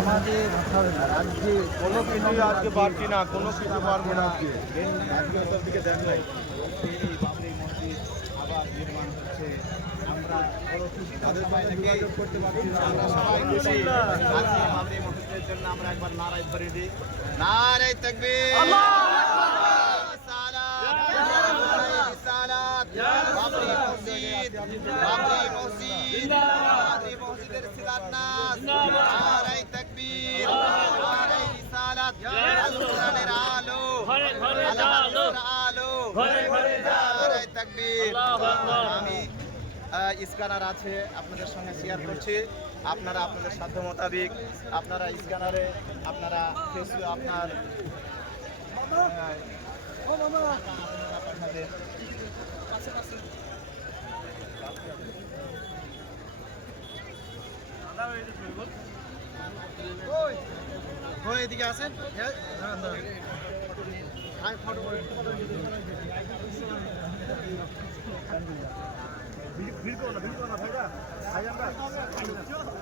আমাদের রাজ্যে কোনো কিছুই আজকে পারছি না, কোনো কিছু পারবো না আজকে। দিকে দেখ নাই। এই বাবরি মসজিদ আবার নির্মাণ হচ্ছে। আমরা তাদের সঙ্গে যোগাযোগ করতে পারছি না। আমরা সবাই খুশি। আজকে বাবরি মসজিদের জন্য আমরা একবার নারায় ধরে দিই। নারায় তাকবীর, বাবরি মসজিদ, বাবরি মসজিদ, বাবরি মসজিদের শিলান্যাস। নারায় তাকবীর, নারায় রিসালাত, আল কোরআনের আলো, আল হাদিসের আলো, নারায় তাকবীর। আমি স্ক্যানার আছে আপনাদের সঙ্গে শেয়ার করছি। আপনারা আপনাদের সাধ্য মোতাবেক আপনারা স্ক্যানারে আপনারা আপনার পাঠাবেন। এদিকে আসেন, আমি ফটো ভিড় করো না ভাইরা।